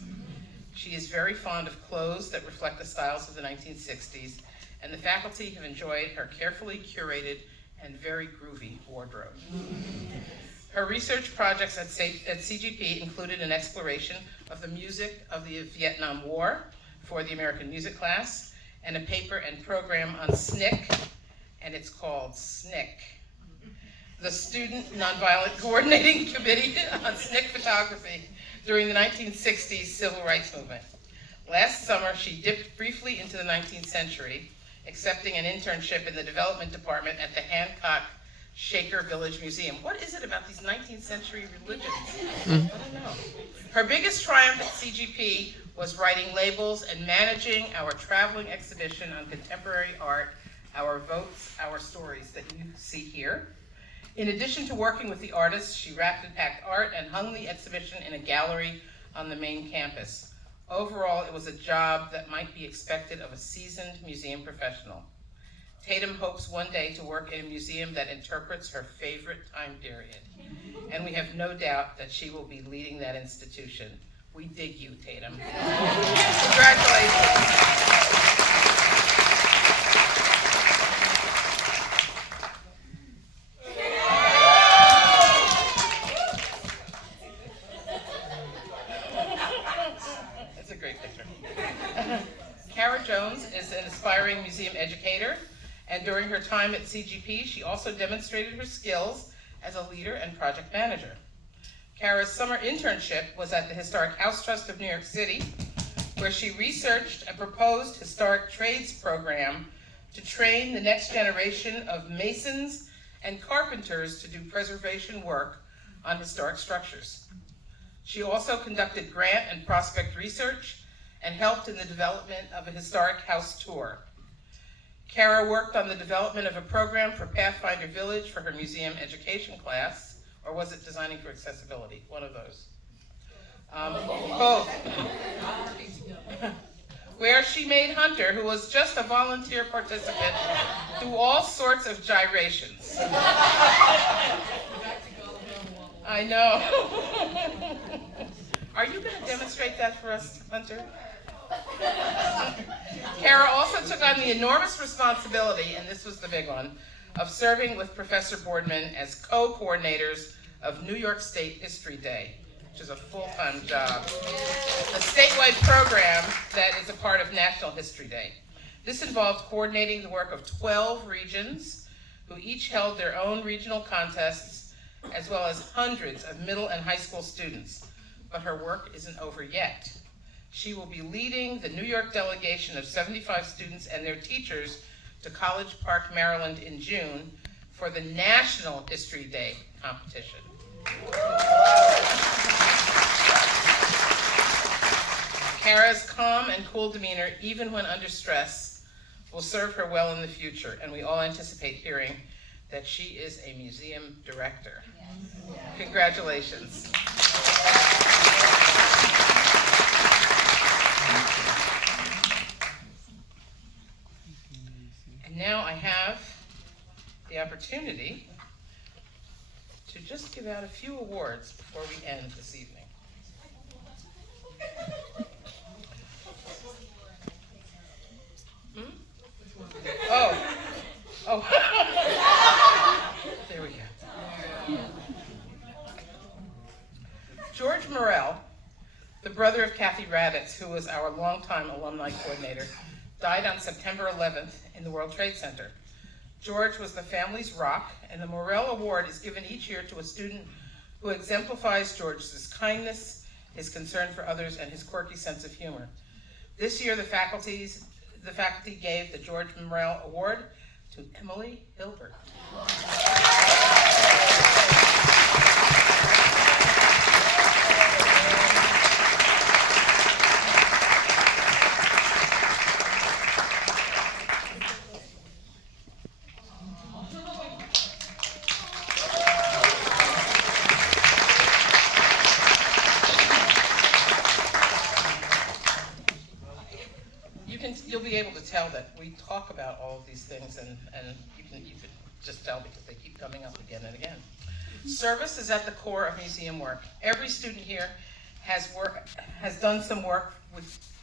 She is very fond of clothes that reflect the styles of the 1960s, and the faculty have enjoyed her carefully curated and very groovy wardrobe. Her research projects at CGP included an exploration of the music of the Vietnam War for the American music class, and a paper and program on SNCC, and it's called SNCC, the Student Nonviolent Coordinating Committee on SNCC Photography during the 1960s Civil Rights Movement. Last summer, she dipped briefly into the 19th century, accepting an internship in the development department at the Hancock Shaker Village Museum. What is it about these 19th century religions? I don't know. Her biggest triumph at CGP was writing labels and managing our traveling exhibition on contemporary art, Our Votes, Our Stories, that you see here. In addition to working with the artists, she wrapped and packed art and hung the exhibition in a gallery on the main campus. Overall, it was a job that might be expected of a seasoned museum professional. Tatum hopes one day to work in a museum that interprets her favorite time period. And we have no doubt that she will be leading that institution. We dig you, Tatum. Congratulations. That's a great picture. Kara Jones is an aspiring museum educator, and during her time at CGP, she also demonstrated her skills as a leader and project manager. Kara's summer internship was at the Historic House Trust of New York City, where she researched a proposed historic trades program to train the next generation of masons and carpenters to do preservation work on historic structures. She also conducted grant and prospect research and helped in the development of a historic house tour. Kara worked on the development of a program for Pathfinder Village for her museum education class, or was it Designing for Accessibility? One of those. Both. Where she made Hunter, who was just a volunteer participant, do all sorts of gyrations. I know. Are you going to demonstrate that for us, Hunter? Kara also took on the enormous responsibility, and this was the big one, of serving with Professor Boardman as co-coordinators of New York State History Day, which is a full-time job, a statewide program that is a part of National History Day. This involved coordinating the work of 12 regions, who each held their own regional contests, as well as hundreds of middle and high school students. But her work isn't over yet. She will be leading the New York delegation of 75 students and their teachers to College Park, Maryland in June for the National History Day competition. Kara's calm and cool demeanor, even when under stress, will serve her well in the future, and we all anticipate hearing that she is a museum director. Yes. Congratulations. And now I have the opportunity to just give out a few awards before we end this evening. Oh. There we go. George Morrell, the brother of Kathy Raditz, who was our longtime alumni coordinator, died on September 11th in the World Trade Center. George was the family's rock, and the Morrell Award is given each year to a student who exemplifies George's kindness, his concern for others, and his quirky sense of humor. This year, the faculty gave the George Morrell Award to Emily Hilbert. You'll be able to tell that we talk about all of these things, and you can just tell because they keep coming up again and again. Service is at the core of museum work. Every student here has done some work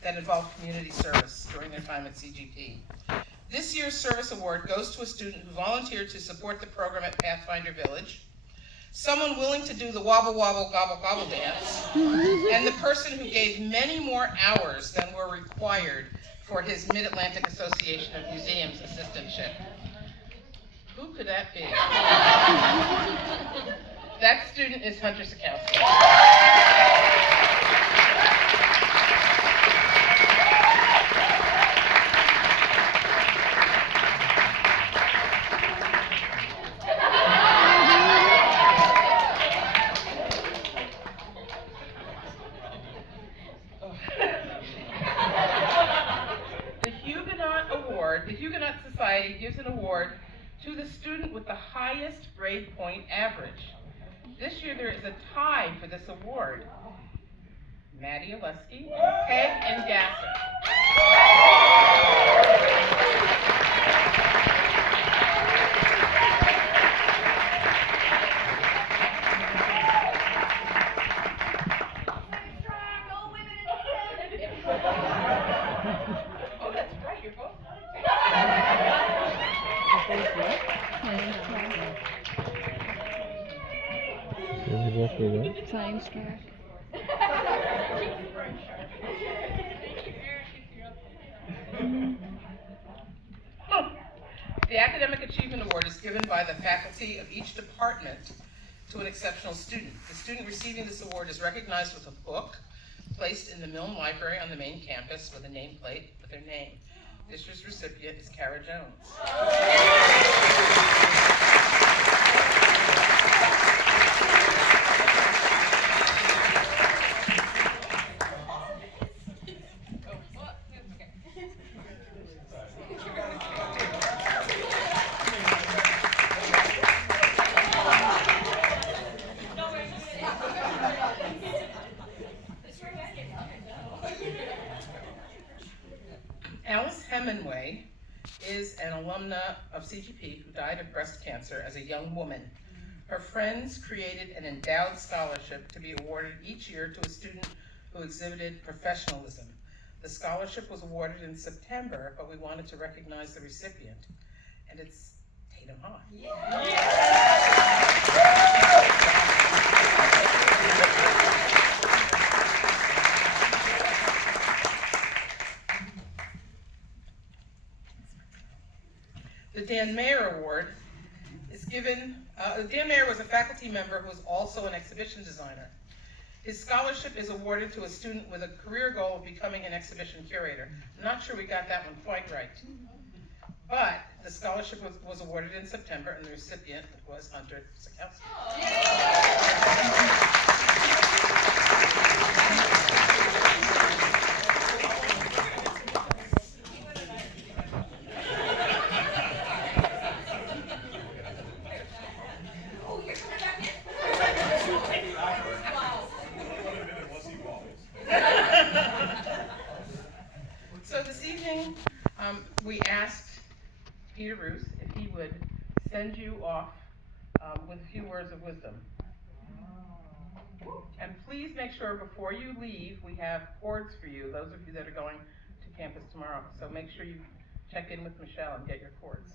that involved community service during their time at CGP. This year's service award goes to a student who volunteered to support the program at Pathfinder Village, someone willing to do the wobble wobble gobble gobble dance, and the person who gave many more hours than were required for his Mid-Atlantic Association of Museums assistantship. Who could that be? That student is Hunter Sikowski. The Huguenot Society gives an award to the student with the highest grade point average. This year there is a tie for this award. Maddie Oleski, Peg, and Gasser. Oh, that's right, you're both. Science track. The Academic Achievement Award is given by the faculty of each department to an exceptional student. The student receiving this award is recognized with a book placed in the Milne Library on the main campus with a nameplate with their name. This year's recipient is Kara Jones. Alice Hemingway is an alumna of CGP who died of breast cancer as a young woman. Her friends created an endowed scholarship to be awarded each year to a student who exhibited professionalism. The scholarship was awarded in September, but we wanted to recognize the recipient, and it's Tatum Hahn. The Dan Mayer Award is given, Dan Mayer was a faculty member who was also an exhibition designer. His scholarship is awarded to a student with a career goal of becoming an exhibition curator. I'm not sure we got that one quite right. But the scholarship was awarded in September, and the recipient was Hunter Sikowski. So this evening, we asked Peter Roos if he would send you off with a few words of wisdom. And please make sure before you leave, we have cords for you, those of you that are going to campus tomorrow. So make sure you check in with Michelle and get your cords.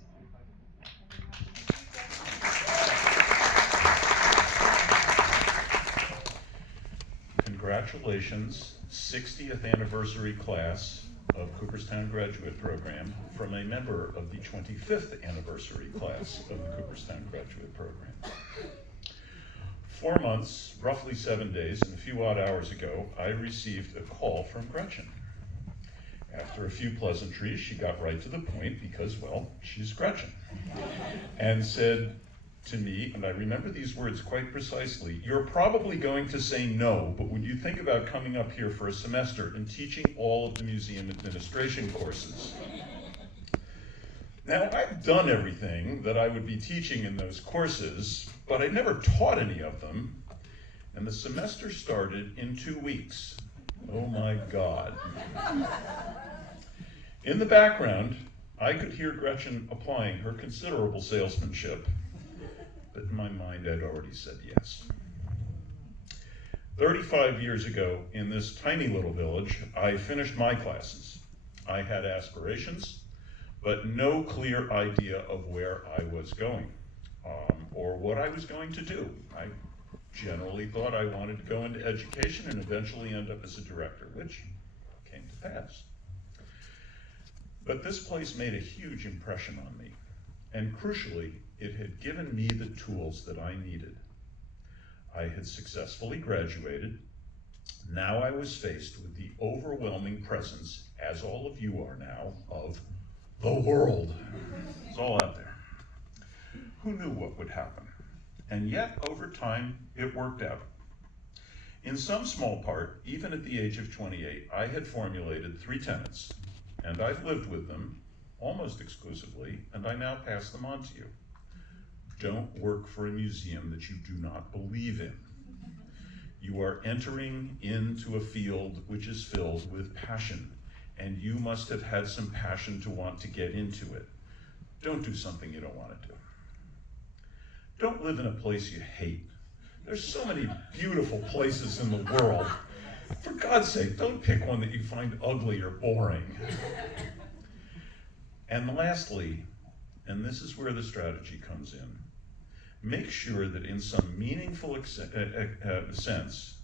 Congratulations, 60th anniversary class of Cooperstown graduate program from a member of the 25th anniversary class of the Cooperstown graduate program. 4 months, roughly 7 days, and a few odd hours ago, I received a call from Gretchen. After a few pleasantries, she got right to the point because, well, she's Gretchen, and said to me, and I remember these words quite precisely, "You're probably going to say no, but would you think about coming up here for a semester and teaching all of the museum administration courses?" Now, I've done everything that I would be teaching in those courses, but I never taught any of them, and the semester started in 2 weeks. Oh my God. In the background, I could hear Gretchen applying her considerable salesmanship, but in my mind I'd already said yes. 35 years ago, in this tiny little village, I finished my classes. I had aspirations, but no clear idea of where I was going, or what I was going to do. I generally thought I wanted to go into education and eventually end up as a director, which came to pass. But this place made a huge impression on me, and crucially, it had given me the tools that I needed. I had successfully graduated. Now I was faced with the overwhelming presence, as all of you are now, of the world. It's all out there. Who knew what would happen? And yet, over time, it worked out. In some small part, even at the age of 28, I had formulated 3 tenets, and I've lived with them almost exclusively, and I now pass them on to you. Don't work for a museum that you do not believe in. You are entering into a field which is filled with passion, and you must have had some passion to want to get into it. Don't do something you don't want to do. Don't live in a place you hate. There's so many beautiful places in the world. For God's sake, don't pick one that you find ugly or boring. And lastly, and this is where the strategy comes in, make sure that in some meaningful sense,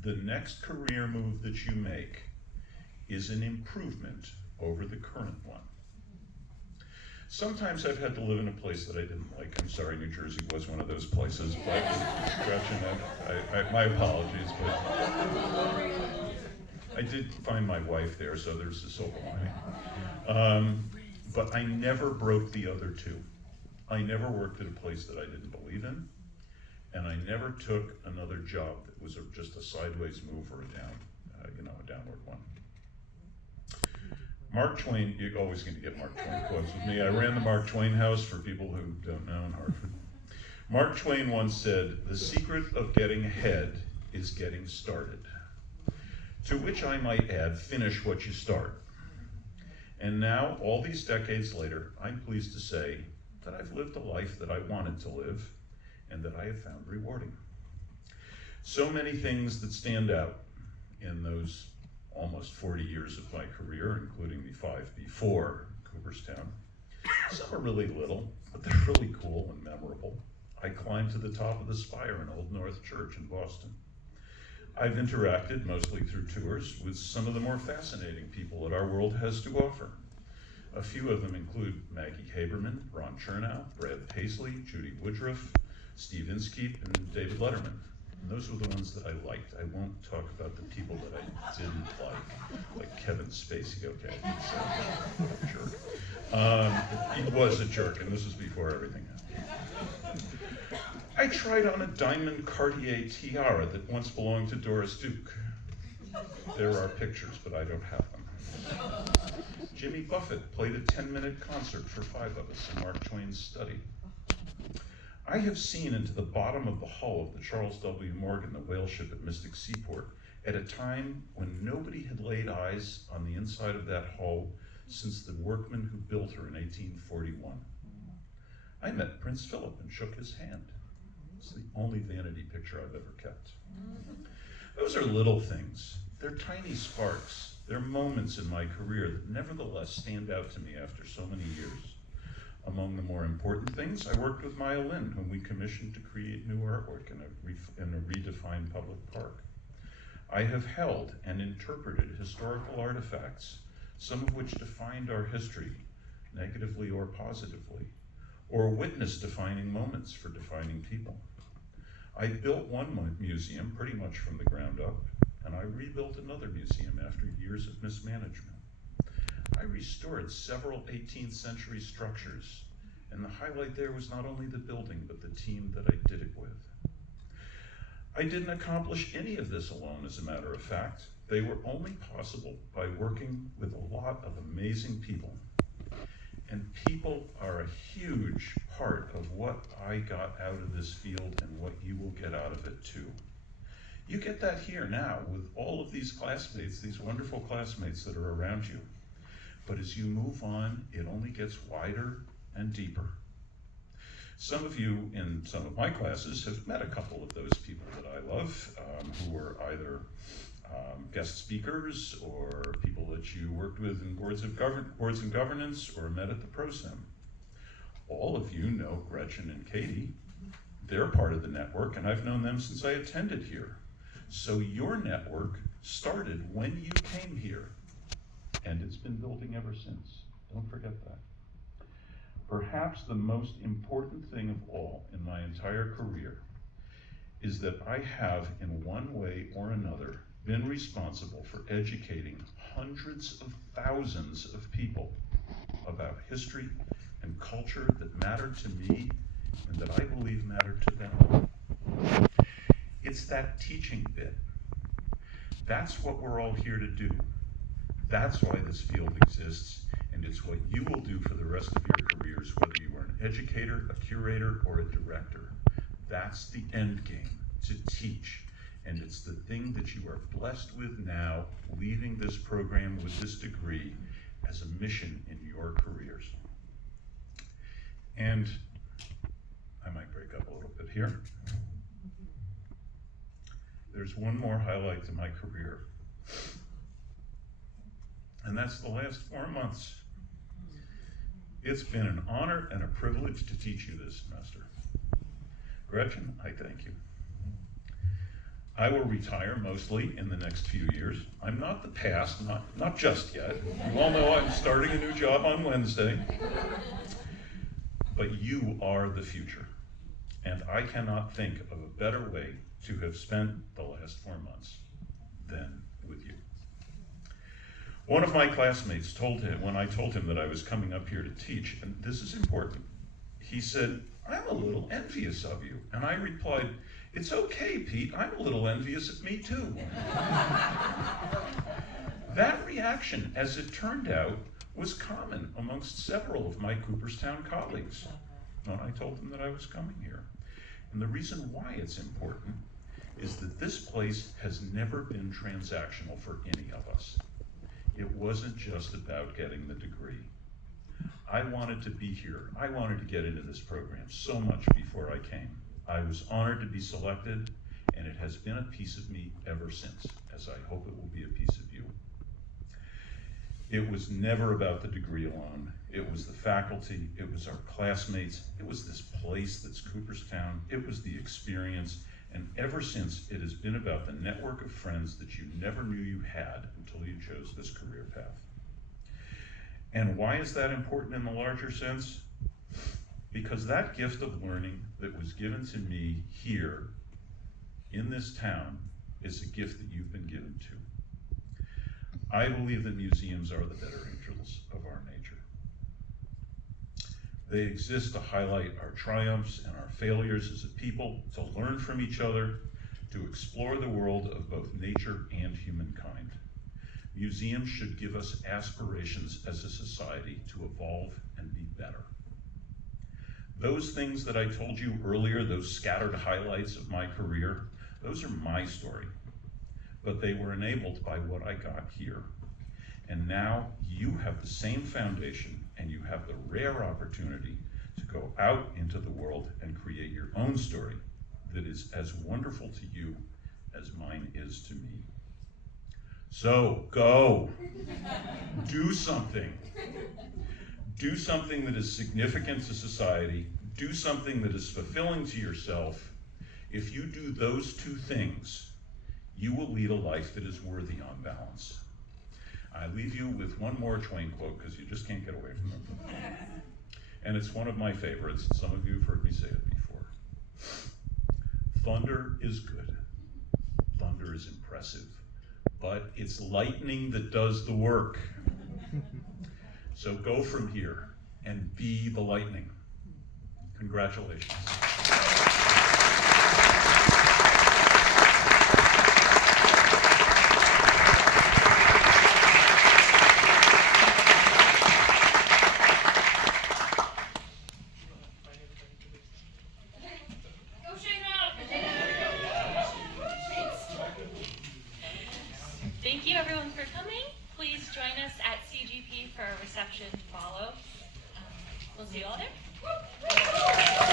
the next career move that you make is an improvement over the current one. Sometimes I've had to live in a place that I didn't like. I'm sorry, New Jersey was one of those places, but Gretchen, my apologies, but I did find my wife there, so there's a silver lining. But I never broke the other 2. I never worked at a place that I didn't believe in, and I never took another job that was just a sideways move or a downward one. Mark Twain, you're always going to get Mark Twain quotes with me. I ran the Mark Twain house for people who don't know in Hartford. Mark Twain once said, "The secret of getting ahead is getting started." To which I might add, finish what you start. And now, all these decades later, I'm pleased to say that I've lived a life that I wanted to live and that I have found rewarding. So many things that stand out in those almost 40 years of my career, including the 5 before Cooperstown. Some are really little, but they're really cool and memorable. I climbed to the top of the spire in Old North Church in Boston. I've interacted, mostly through tours, with some of the more fascinating people that our world has to offer. A few of them include Maggie Haberman, Ron Chernow, Brad Paisley, Judy Woodruff, Steve Inskeep, and David Letterman. And those were the ones that I liked. I won't talk about the people that I didn't like Kevin Spacey. Okay, he's a jerk. He was a jerk, and this was before everything happened. I tried on a diamond Cartier tiara that once belonged to Doris Duke. There are pictures, but I don't have them. Jimmy Buffett played a 10-minute concert for 5 of us in Mark Twain's study. I have seen into the bottom of the hull of the Charles W. Morgan, the whale ship at Mystic Seaport, at a time when nobody had laid eyes on the inside of that hull since the workmen who built her in 1841. I met Prince Philip and shook his hand. It's the only vanity picture I've ever kept. Those are little things. They're tiny sparks. They're moments in my career that nevertheless stand out to me after so many years. Among the more important things, I worked with Maya Lin, whom we commissioned to create new artwork in a redefined public park. I have held and interpreted historical artifacts some of which defined our history, negatively or positively, or witnessed defining moments for defining people. I built one museum pretty much from the ground up, and I rebuilt another museum after years of mismanagement. I restored several 18th century structures, and the highlight there was not only the building, but the team that I did it with. I didn't accomplish any of this alone, as a matter of fact. They were only possible by working with a lot of amazing people. And people are a huge part of what I got out of this field and what you will get out of it too. You get that here now with all of these classmates, these wonderful classmates that are around you. But as you move on, it only gets wider and deeper. Some of you in some of my classes have met a couple of those people that I love, who are either guest speakers or people that you worked with in boards and governance or met at the ProSem. All of you know Gretchen and Katie. They're part of the network, and I've known them since I attended here. So your network started when you came here, and it's been building ever since. Don't forget that. Perhaps the most important thing of all in my entire career is that I have, in one way or another, been responsible for educating hundreds of thousands of people about history and culture that mattered to me and that I believe mattered to them. It's that teaching bit. That's what we're all here to do. That's why this field exists, and it's what you will do for the rest of your careers, whether you are an educator, a curator, or a director. That's the end game, to teach. And it's the thing that you are blessed with now, leaving this program with this degree as a mission in your careers. And I might break up a little bit here. There's one more highlight to my career, and that's the last 4 months. It's been an honor and a privilege to teach you this semester. Gretchen, I thank you. I will retire mostly in the next few years. I'm not the past, not just yet. You all know I'm starting a new job on Wednesday. But you are the future. And I cannot think of a better way to have spent the last 4 months than with you. One of my classmates told him, when I told him that I was coming up here to teach, and this is important, he said, "I'm a little envious of you." And I replied, "It's okay, Pete, I'm a little envious of me too." That reaction, as it turned out, was common amongst several of my Cooperstown colleagues when I told them that I was coming here. And the reason why it's important is that this place has never been transactional for any of us. It wasn't just about getting the degree. I wanted to be here. I wanted to get into this program so much before I came. I was honored to be selected, and it has been a piece of me ever since, as I hope it will be a piece of you. It was never about the degree alone. It was the faculty, it was our classmates, it was this place that's Cooperstown, it was the experience, and ever since it has been about the network of friends that you never knew you had until you chose this career path. And why is that important in the larger sense? Because that gift of learning that was given to me here in this town is a gift that you've been given to. I believe that museums are the better angels of our nature. They exist to highlight our triumphs and our failures as a people, to learn from each other, to explore the world of both nature and humankind. Museums should give us aspirations as a society to evolve and be better. Those things that I told you earlier, those scattered highlights of my career, those are my story. But they were enabled by what I got here. And now you have the same foundation, and you have the rare opportunity to go out into the world and create your own story that is as wonderful to you as mine is to me. So go, do something. Do something that is significant to society. Do something that is fulfilling to yourself. If you do those two things, you will lead a life that is worthy on balance. I leave you with one more Twain quote because you just can't get away from them. And it's one of my favorites. Some of you have heard me say it before. Thunder is good. Thunder is impressive. But it's lightning that does the work. So go from here and be the lightning. Congratulations. Thank you everyone for coming. Please join us at CGP for a reception to follow. We'll see you all there.